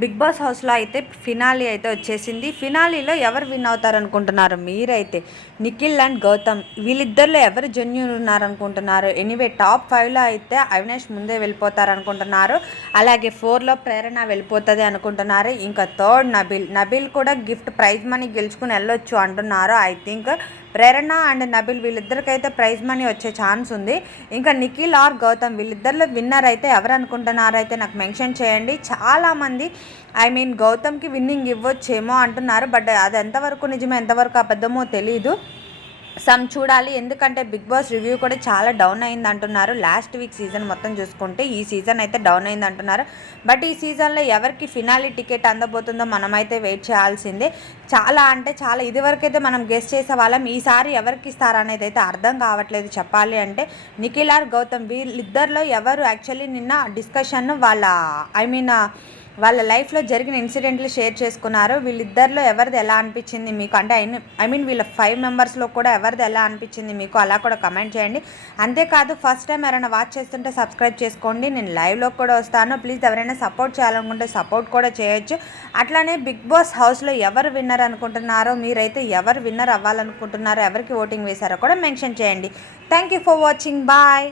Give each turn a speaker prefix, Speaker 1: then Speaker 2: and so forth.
Speaker 1: Big boss హౌస్లో అయితే finale అయితే వచ్చేసింది. ఫినాలీలో ఎవరు విన్ అవుతారు అనుకుంటున్నారు మీరైతే. నిఖిల్ అండ్ గౌతమ్. వీళ్ళిద్దరిలో ఎవరు జెన్యున్ ఉన్నారు అనుకుంటున్నారు ఎనీవే టాప్ ఫైవ్లో అయితే అవినాష్ ముందే వెళ్ళిపోతారు అనుకుంటున్నారు అలాగే ఫోర్లో ప్రేరణ వెళ్ళిపోతుంది అనుకుంటున్నారు. ఇంకా థర్డ్ నబిల్. నబిల్ కూడా గిఫ్ట్ ప్రైజ్ మనీ గెలుచుకుని వెళ్ళొచ్చు అంటున్నారు. I think Prerana and Nabil వీళ్ళిద్దరికైతే prize money వచ్చే ఛాన్స్ ఉంది. ఇంకా నిఖిల్ ఆర్ గౌతమ్ వీళ్ళిద్దరిలో విన్నర్ అయితే ఎవరు అనుకుంటున్నారో అయితే నాకు మెన్షన్ చేయండి. చాలామంది ఐ మీన్ గౌతమ్కి విన్నింగ్ ఇవ్వచ్చేమో అంటున్నారు. బట్ అది ఎంతవరకు నిజమో ఎంతవరకు అబద్ధమో తెలీదు. సమ్ చూడాలి. ఎందుకంటే బిగ్ బాస్ రివ్యూ కూడా చాలా డౌన్ అయింది అంటున్నారు. లాస్ట్ వీక్ సీజన్ మొత్తం చూసుకుంటే ఈ సీజన్ అయితే డౌన్ అయింది అంటున్నారు. బట్ ఈ సీజన్లో ఎవరికి ఫినాలి టికెట్ అందబోతుందో మనమైతే వెయిట్ చేయాల్సిందే. చాలా అంటే చాలా ఇదివరకైతే మనం గెస్ట్ చేసే వాళ్ళం. ఈసారి ఎవరికి ఇస్తారనేది అయితే అర్థం కావట్లేదు. చెప్పాలి అంటే నిఖిల్ ఆర్ గౌతమ్. వీళ్ళిద్దరిలో ఎవరు యాక్చువల్లీ నిన్న డిస్కషన్ వాళ్ళ ఐ మీన్ వాళ్ళ లైఫ్లో జరిగిన ఇన్సిడెంట్లు షేర్ చేసుకున్నారు వీళ్ళిద్దరిలో ఎవరిది ఎలా అనిపించింది మీకు? అంటే ఐ మీన్ వీళ్ళ ఫైవ్ మెంబర్స్లో కూడా ఎవరిది ఎలా అనిపించింది మీకు? అలా కూడా కమెంట్ చేయండి. అంతేకాదు ఫస్ట్ టైం ఎవరైనా వాచ్ చేస్తుంటే సబ్స్క్రైబ్ చేసుకోండి. నేను లైవ్లో కూడా వస్తాను. ప్లీజ్ ఎవరైనా సపోర్ట్ చేయాలనుకుంటే సపోర్ట్ కూడా చేయొచ్చు. అట్లానే బిగ్ బాస్ హౌస్లో ఎవరు విన్నర్ అనుకుంటున్నారో మీరైతే ఎవరు విన్నర్ అవ్వాలనుకుంటున్నారో ఎవరికి ఓటింగ్ వేశారో కూడా మెన్షన్ చేయండి. Thank you for watching bye